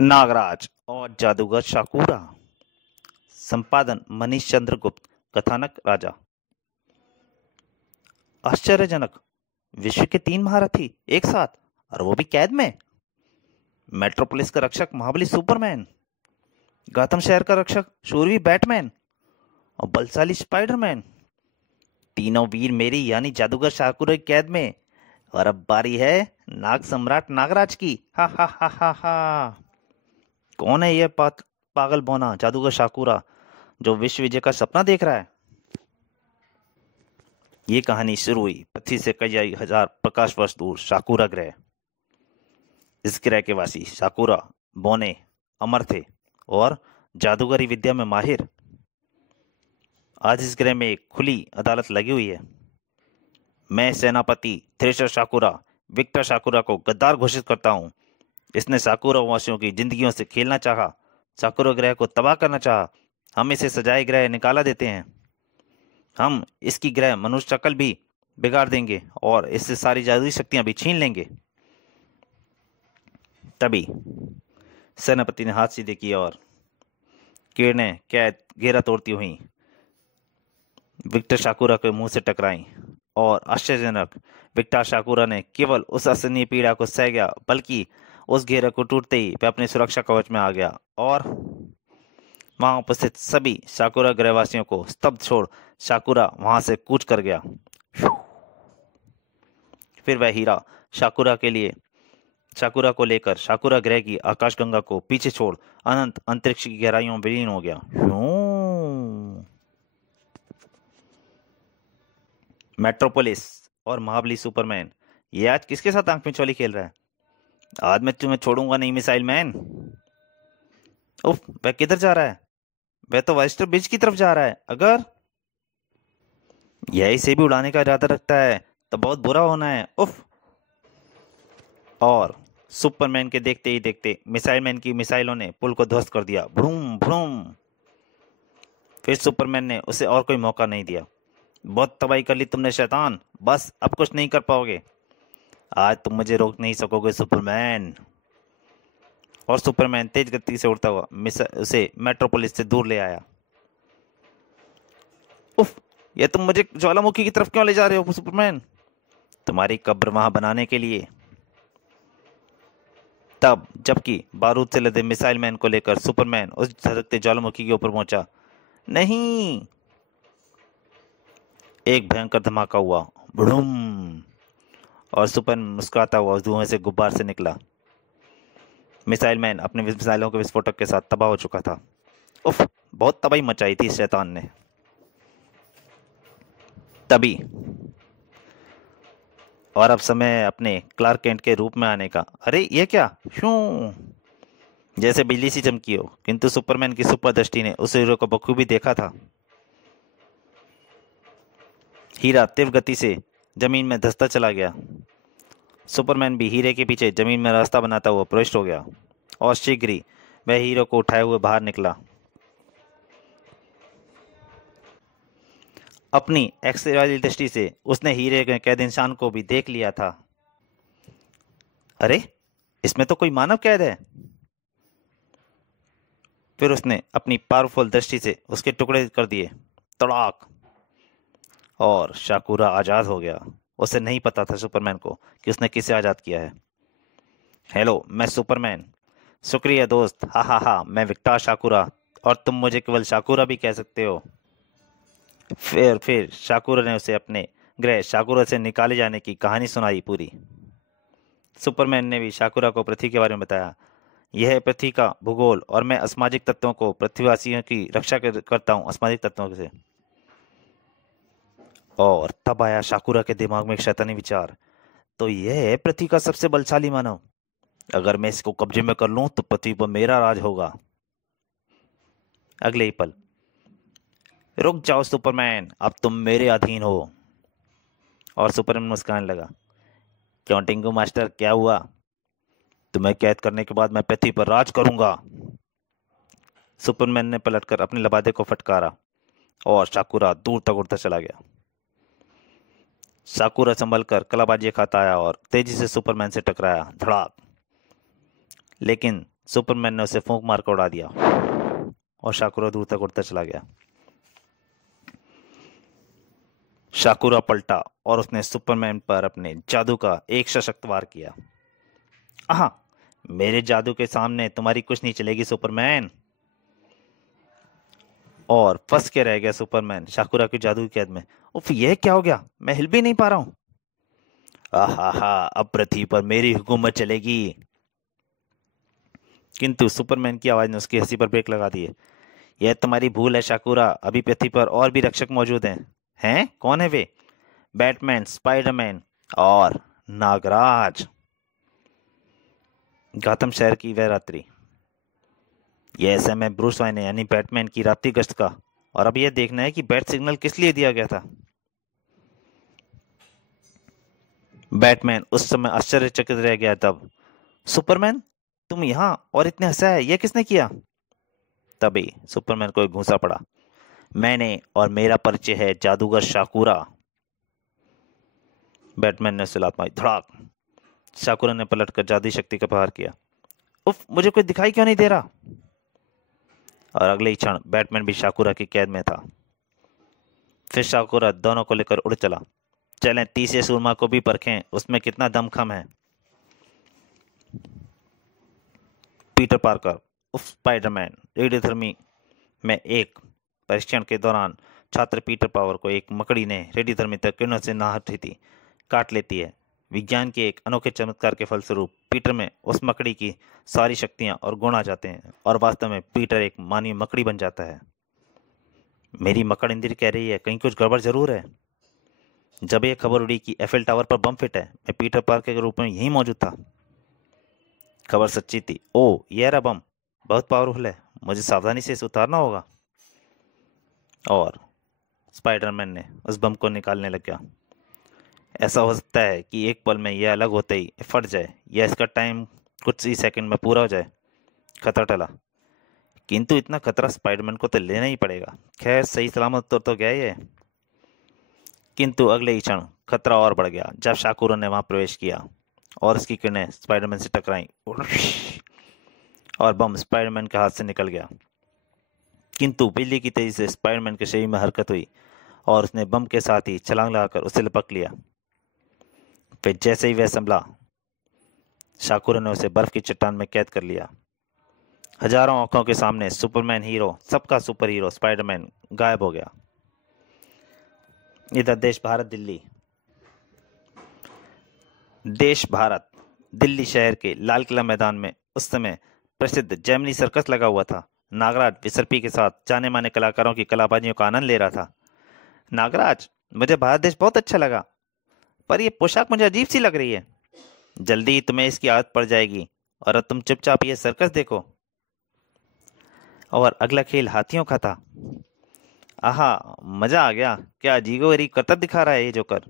नागराज और जादूगर शाकूरा। संपादन मनीष चंद्र गुप्त। कथानक राजा। आश्चर्यजनक। विश्व के 3 महारथी एक साथ, और वो भी कैद में। मेट्रोपोलिस का रक्षक महाबली सुपरमैन, गौतम शहर का रक्षक शूरवीर बैटमैन और बलशाली स्पाइडरमैन। तीनों वीर मेरी यानी जादूगर शाकूरा की कैद में। और अब बारी है नाग सम्राट नागराज की। हा हा हा हा हा। कौन है यह पागल बौना जादूगर शाकूरा जो विश्व विजय का सपना देख रहा है? ये कहानी शुरू हुई पृथ्वी से कई हजार प्रकाश वर्ष दूर शाकूरा ग्रह। इस ग्रह के वासी शाकूरा बौने अमर थे और जादूगरी विद्या में माहिर। आज इस ग्रह में एक खुली अदालत लगी हुई है। मैं सेनापति थ्रेशर शाकूरा विक्टर शाकूरा को गद्दार घोषित करता हूँ। इसने शाकूरा वासियों की जिंदगियों से खेलना चाहा, शाकूरा ग्रह को तबाह करना चाहा। हम इसे सजाए ग्रह निकाला देते हैं। हम इसकी ग्रह मनुष्य शक्ल भी बिगाड़ देंगे और इससे सारी जादुई शक्तियां भी छीन लेंगे। तभी सेनापति ने हाथ सीधे किए और किरणें कैद घेरा तोड़ती हुई विक्टर शाकूरा के मुंह से टकराई। और आश्चर्यजनक, विक्टर शाकूरा ने केवल उस असहनीय पीड़ा को सह गया, बल्कि उस घेरे को टूटते ही वह अपने सुरक्षा कवच में आ गया और वहां उपस्थित सभी शाकूरा ग्रहवासियों को स्तब्ध छोड़ शाकूरा वहां से कूच कर गया। फिर वह हीरा शाकूरा को लेकर शाकूरा ग्रह की आकाशगंगा को पीछे छोड़ अनंत अंतरिक्ष की गहराइयों में विलीन हो गया। मेट्रोपोलिस और महाबली सुपरमैन, ये आज किसके साथ आंख मिचौली खेल रहा है? आज मैं तुम्हें छोड़ूंगा नहीं मिसाइल मैन। उफ, वह किधर जा रहा है? वह तो वाइस्टर ब्रिज की तरफ जा रहा है। अगर यह इसे भी उड़ाने का इरादा रखता है तो बहुत बुरा होना है। उफ। और सुपरमैन के देखते ही देखते मिसाइल मैन की मिसाइलों ने पुल को ध्वस्त कर दिया। Vroom vroom. फिर सुपरमैन ने उसे और कोई मौका नहीं दिया। बहुत तबाही कर ली तुमने शैतान, बस अब कुछ नहीं कर पाओगे। आज तुम मुझे रोक नहीं सकोगे सुपरमैन। और सुपरमैन तेज गति से उड़ता हुआ उसे मेट्रोपोलिस से दूर ले आया। उफ, ये तुम मुझे ज्वालामुखी की तरफ क्यों ले जा रहे हो सुपरमैन? तुम्हारी कब्र वहां बनाने के लिए। तब जबकि बारूद से लदे मिसाइल मैन को लेकर सुपरमैन उस धधकते ज्वालामुखी के ऊपर पहुंचा। नहीं। एक भयंकर धमाका हुआ। बुड़ुम। और सुपरमैन मुस्कुराता हुआ उस धुएं से गुब्बार से निकला। मिसाइल मैन अपने मिसाइलों के विस्फोटक के साथ तबाह हो चुका था। उफ, बहुत तबाही मचाई थी इस शैतान ने। तभी और अब समय अपने क्लार्क केंट के रूप में आने का। अरे ये क्या? शू। जैसे बिजली सी चमकी हो, किंतु सुपरमैन की सुपर दृष्टि ने उस हीरो को बखूबी देखा था। हीरा तीव्र गति से जमीन में धंसता चला गया। सुपरमैन भी हीरे के पीछे जमीन में रास्ता बनाता हुआ प्रविष्ट हो गया और शीघ्र ही वह हीरो को उठाए हुए बाहर निकला। अपनी एक्स-रे वाली दृष्टि से उसने हीरे के कैद इंसान को भी देख लिया था। अरे, इसमें तो कोई मानव कैद है। फिर उसने अपनी पावरफुल दृष्टि से उसके टुकड़े कर दिए। तड़ाक। और शाकूरा आजाद हो गया। उसे नहीं पता था सुपरमैन को कि उसने किसे आजाद किया है। हेलो, मैं सुपरमैन। शुक्रिया दोस्त। हा हा हा। मैं विक्टर शाकूरा, और तुम मुझे केवल शाकूरा भी कह सकते हो। फिर शाकूरा ने उसे अपने ग्रह शाकूरा से निकाले जाने की कहानी सुनाई पूरी। सुपरमैन ने भी शाकूरा को पृथ्वी के बारे में बताया। यह है पृथ्वी का भूगोल और मैं असामाजिक तत्वों को पृथ्वीवासियों की रक्षा करता हूँ असामाजिक तत्वों से। और तब आया शाकूरा के दिमाग में एक शैतानी विचार। तो यह है पृथ्वी का सबसे बलशाली मानव। अगर मैं इसको कब्जे में कर लूं तो पृथ्वी पर मेरा राज होगा। अगले ही पल, रुक जाओ सुपरमैन, अब तुम मेरे अधीन हो। और सुपरमैन मुस्कुराने लगा। क्यों टिंकू मास्टर, क्या हुआ? तुम्हें कैद करने के बाद मैं पृथ्वी पर राज करूंगा। सुपरमैन ने पलटकर अपने लबादे को फटकारा और शाकूरा दूर तक उड़ता चला गया। शाकूरा संभल कर कलाबाजी खाता आया और तेजी से सुपरमैन से टकराया। धड़ाक। लेकिन सुपरमैन ने उसे फूंक मार कर उड़ा दिया और शाकुरा दूर तक उड़ता चला गया। शाकुरा पलटा और उसने सुपरमैन पर अपने जादू का एक सशक्त वार किया। आहा, मेरे जादू के सामने तुम्हारी कुछ नहीं चलेगी सुपरमैन। और फंस के रह गया सुपरमैन शाकुरा की जादू की कैद में। उफ, यह क्या हो गया, मैं हिल भी नहीं पा रहा हूं। आहा, अब पृथ्वी पर मेरी हुकूमत चलेगी। किंतु सुपरमैन की आवाज ने उसकी हंसी पर ब्रेक लगा दी। यह तुम्हारी भूल है शाकुरा, अभी पृथ्वी पर और भी रक्षक मौजूद हैं। हैं? कौन है वे? बैटमैन, स्पाइडरमैन और नागराज। गौतम शहर की वह रात्रि। यह समय ब्रूस वाइन यानी बैटमैन की रात्रि गश्त का, और अब यह देखना है कि बैट सिग्नल किस लिए दिया गया था। बैटमैन उस समय आश्चर्यचकित रह गया। तब सुपरमैन, तुम यहाँ और इतने हंसा है, यह किसने किया? तभी सुपरमैन को एक घूंसा पड़ा। मैंने, और मेरा परिचय है जादूगर शाकुरा। बैटमैन ने उसे लात मारी। धड़ाक। शाकुरा ने पलटकर जादुई शक्ति का प्रहार किया। उफ, मुझे कोई दिखाई क्यों नहीं दे रहा? और अगले ही क्षण बैटमैन भी शाकुरा की कैद में था। फिर शाकुरा दोनों को लेकर उड़ चला। चलें, तीसरे सूरमा को भी परखें, उसमें कितना दमखम है। पीटर पार्कर उफ स्पाइडरमैन रेडियोधर्मी में एक परीक्षण के दौरान छात्र पीटर पावर को एक मकड़ी ने रेडियोधर्मी तक किरणों से नाहट थी काट लेती है। विज्ञान के एक अनोखे चमत्कार के फलस्वरूप पीटर में उस मकड़ी की सारी शक्तियां और गुण आ जाते हैं और वास्तव में पीटर एक मानवीय मकड़ी बन जाता है। मेरी मकड़ इंदिर कह रही है, कहीं कुछ गड़बड़ जरूर है। जब यह खबर उड़ी कि एफएल टावर पर बम फिट है, मैं पीटर पार्कर के रूप में यहीं मौजूद था। खबर सच्ची थी। ओ, यह रहा बम, बहुत पावरफुल है, मुझे सावधानी से इसे उतारना होगा। और स्पाइडरमैन ने उस बम को निकालने लग गया। ऐसा हो सकता है कि एक पल में यह अलग होते ही फट जाए या इसका टाइम कुछ ही सेकंड में पूरा हो जाए। खतरा टला, किंतु इतना खतरा स्पाइडरमैन को तो लेना ही पड़ेगा। खैर, सही सलामत तो गया ये। किंतु अगले ही क्षण खतरा और बढ़ गया जब शाकुरा ने वहां प्रवेश किया और उसकी किरणें स्पाइडरमैन से टकराईं और बम स्पाइडरमैन के हाथ से निकल गया। किंतु बिजली की तेजी से स्पाइडरमैन के शरीर में हरकत हुई और उसने बम के साथ ही छलांग लगाकर उसे लपक लिया। फिर जैसे ही वह संभला, शाकुरा ने उसे बर्फ की चट्टान में कैद कर लिया। हजारों आंखों के सामने सुपरमैन हीरो, सबका सुपर हीरो स्पाइडरमैन गायब हो गया। इधर देश भारत दिल्ली शहर के लाल किला मैदान में उस समय प्रसिद्ध जैमिनी सर्कस लगा हुआ था। नागराज विसर्पी के साथ जाने माने कलाकारों की कलाबाजियों का आनंद ले रहा था। नागराज, मुझे भारत देश बहुत अच्छा लगा, पर यह पोशाक मुझे अजीब सी लग रही है। जल्दी ही तुम्हें इसकी आदत पड़ जाएगी, और अब तुम चुपचाप ये सर्कस देखो। और अगला खेल हाथियों का था। आहा, मजा आ गया। क्या अजीबोगरीब करतब दिखा रहा है ये जोकर।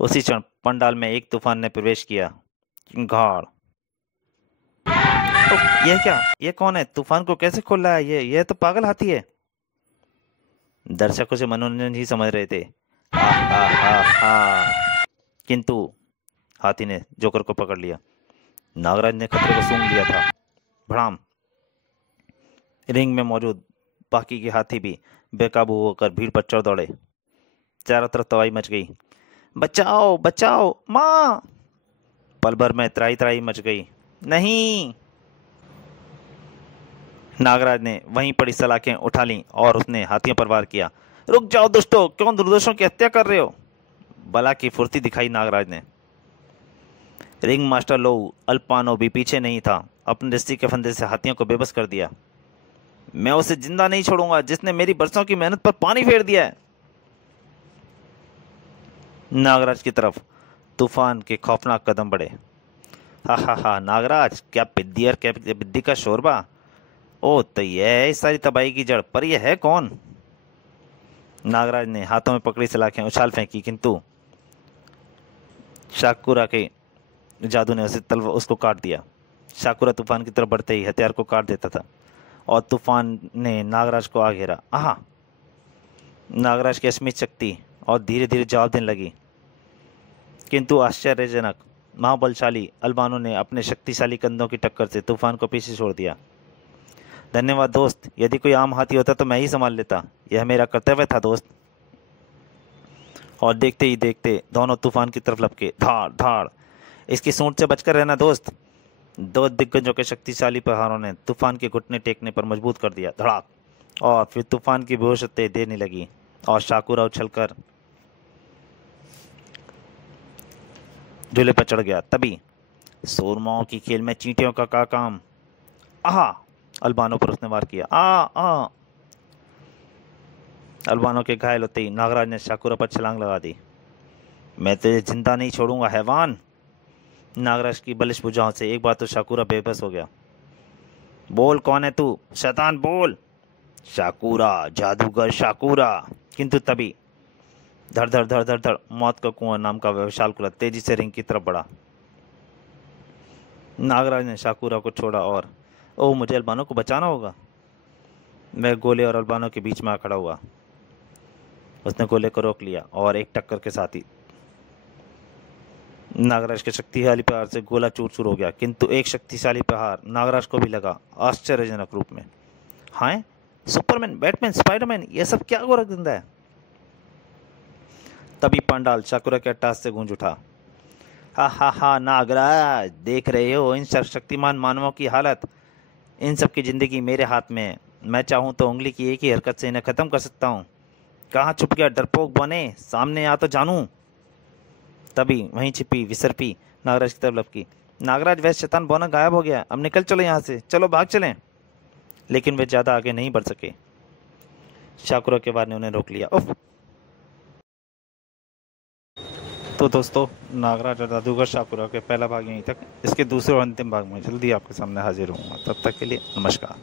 उसी क्षण पंडाल में एक तूफान ने प्रवेश किया। चिंगाड़। यह क्या? यह कौन है? तूफान को कैसे खोल रहा है यह तो पागल हाथी है। दर्शक उसे मनोरंजन ही समझ रहे थे। हा हा हा हा। किंतु हाथी ने जोकर को पकड़ लिया। नागराज ने खतरे को सूंघ लिया था। भड़ाम। रिंग में मौजूद बाकी के हाथी भी बेकाबू होकर भीड़ पर चढ़ दौड़े। चारों तरफ तबाही मच गई। बचाओ बचाओ, माँ! पल भर में त्राही त्राही मच गई। नहीं! नागराज ने वहीं पड़ी सलाखें उठा लीं और उसने हाथियों पर वार किया। रुक जाओ दुष्टों, क्यों निर्दोषों की हत्या कर रहे हो? बला की फुर्ती दिखाई नागराज ने। रिंग मास्टर लोऊ अल्पानो भी पीछे नहीं था। अपने रस्सी के फंदे से हाथियों को बेबस कर दिया। मैं उसे जिंदा नहीं छोड़ूंगा जिसने मेरी बरसों की मेहनत पर पानी फेर दिया है। नागराज की तरफ तूफान के खौफनाक कदम बढ़े। हा हा हा, नागराज, क्या पिद्दी और क्या बिद्दी का शोरबा। ओ, तो यह है इस सारी तबाही की जड़, पर यह है कौन? नागराज ने हाथों में पकड़ी सलाखें उछाल फेंकी, किंतु शाकुरा के जादू ने उसको काट दिया। शाकुरा तूफान की तरफ बढ़ते ही हथियार को काट देता था और तूफान ने नागराज को आ घेरा। आहा! नागराज की असीमित शक्ति और धीरे धीरे जवाब देने लगी, किंतु आश्चर्यजनक महाबलशाली अल्बानो ने अपने शक्तिशाली कंधों की टक्कर से तूफान को पीछे छोड़ दिया। धन्यवाद दोस्त, यदि कोई आम हाथी होता तो मैं ही संभाल लेता, यह मेरा कर्तव्य था दोस्त। और देखते ही देखते दोनों तूफान की तरफ लपके, धाड़ धाड़। इसकी सूंड से बचकर रहना दोस्त। दो दिग्गजों के शक्तिशाली प्रहारों ने तूफान के घुटने टेकने पर मजबूत कर दिया, धड़ाक। और फिर तूफान की बेहोशतें देने लगी और शाकुरा उछलकर झूले पर चढ़ गया। तभी सूरमाओं की खेल में चींटियों का काम। आहा, अल्बानो पर उसने वार किया। आ अल्बानो के घायल होते ही नागराज ने शाकुरा पर छलांग लगा दी। मैं तुझे जिंदा नहीं छोड़ूंगा हैवान। नागराज की बलिष्ठ भुजाओं से एक बार तो शाकुरा बेबस हो गया। बोल, कौन है तू? शैतान बोल। शाकुरा, जादूगर शाकुरा। किंतु तभी धड़ धड़ धड़ धड़ धड़ मौत का कुआं नाम का विशाल कुला तेजी से रिंग की तरफ बढ़ा। नागराज ने शाकुरा को छोड़ा और मुझे अल्बानो को बचाना होगा। वह गोले और अल्बानो के बीच में आ खड़ा हुआ। उसने गोले को रोक लिया और एक टक्कर के साथ ही नागराज के शक्तिशाली प्रहार से गोला चूर चूर हो गया। किंतु एक शक्तिशाली प्रहार नागराज को भी लगा आश्चर्यजनक रूप में। हाय, सुपरमैन, बैटमैन, स्पाइडरमैन, यह सब क्या गोरख धंधा है? तभी पंडाल शाकुरा के अट्टहास से गूंज उठा। हा, नागराज, देख रहे हो इन शक्तिमान मानवों की हालत? इन सब की जिंदगी मेरे हाथ में है। मैं चाहूं तो उंगली की एक ही हरकत से इन्हें खत्म कर सकता हूं। कहाँ छुप गया डरपोक बने? सामने आ तो जानू। तभी वहीं छिपी विसर्पी नागराज की तरफ लपकी। नागराज, वह शैतान बोना गायब हो गया, अब निकल चलो यहाँ से, चलो भाग चलें। लेकिन वे ज्यादा आगे नहीं बढ़ सके। शाकुरा के वार ने उन्हें रोक लिया। उफ। तो दोस्तों, नागराज और जादूगर शाकुरा के पहला भाग यहीं तक। इसके दूसरे और अंतिम भाग में जल्दी आपके सामने हाजिर होऊंगा। तब तक के लिए नमस्कार।